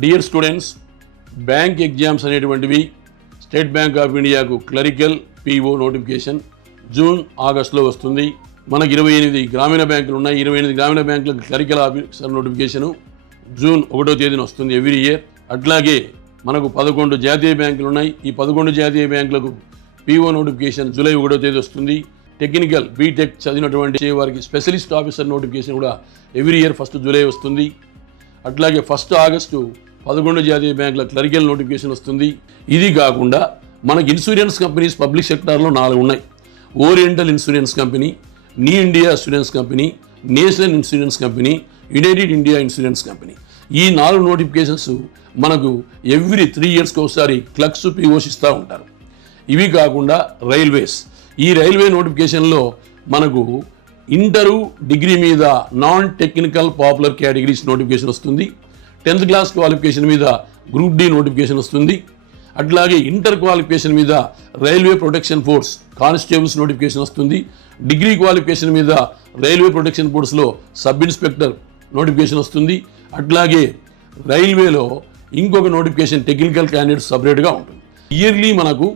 Dear students, bank exams అనేటువంటివి state bank of ఇండియాకు clerical PO notification June ఆగస్టులో వస్తుంది. మనకు 28 గ్రామీణ బ్యాంకులు ఉన్నాయి. 28 గ్రామీణ బ్యాంకులకు క్లరికల్ ఆఫీసర్ నోటిఫికేషను జూన్ 1వ తేదీన వస్తుంది ఎవ్రీ ఇయర్. అట్లాగే మనకు 11 జాతీయ బ్యాంకులు ఉన్నాయి. ఈ 11 జాతీయ బ్యాంకులకు పిఓ నోటిఫికేషన్ జూలై 1వ తేదీ వస్తుంది. టెక్నికల్ బీటెక్ చదివినటువంటి వారికి స్పెషలిస్ట్ ఆఫీసర్ నోటిఫికేషన్ కూడా ఎవ్రీ ఇయర్ 1 జూలై వస్తుంది. అట్లాగే 1 ఆగస్టు 11 జాతీయ బ్యాంకుల క్లరికల్ నోటిఫికేషన్ వస్తుంది. ఇది కాకుండా మనకి ఇన్సూరెన్స్ కంపెనీస్ పబ్లిక్ సెక్టార్లో 4 ఉన్నాయి. ఓరియంటల్ ఇన్సూరెన్స్ కంపెనీ, నీ India insurance company, national insurance company, United India insurance company. ఈ 4 నోటిఫికేషన్స్ మనకు ఎవ్రీ 3 ఇయర్స్కి ఒకసారి క్లర్క్స్ పిఓస్ ఇస్తూ ఉంటారు. ఇవి కాకుండా రైల్వేస్, ఈ రైల్వే నోటిఫికేషన్లో మనకు ఇంటరు డిగ్రీ మీద non technical popular categories notification వస్తుంది. 10th క్లాస్ క్వాలిఫికేషన్ మీద గ్రూప్ డి నోటిఫికేషన్ వస్తుంది. అట్లాగే ఇంటర్ క్వాలిఫికేషన్ మీద railway protection force constables notification వస్తుంది. డిగ్రీ క్వాలిఫికేషన్ మీద రైల్వే ప్రొటెక్షన్ ఫోర్స్లో సబ్ ఇన్స్పెక్టర్ నోటిఫికేషన్ వస్తుంది. అట్లాగే రైల్వేలో ఇంకొక నోటిఫికేషన్ టెక్నికల్ క్యాండిడేట్స్ సపరేట్గా ఉంటుంది. ఇయర్లీ మనకు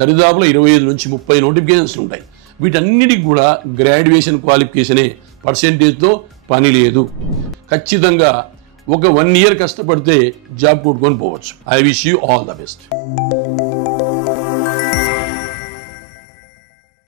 దరిదాపులో 25 నుంచి 30 నోటిఫికేషన్స్ ఉంటాయి. వీటన్నిటికి కూడా గ్రాడ్యుయేషన్ క్వాలిఫికేషనే పర్సెంటేజ్తో పని లేదు. ఖచ్చితంగా ఒక 1 ఇయర్ కష్టపడితే జాబ్ కొట్టుకొని పోవచ్చు. I wish you all the best.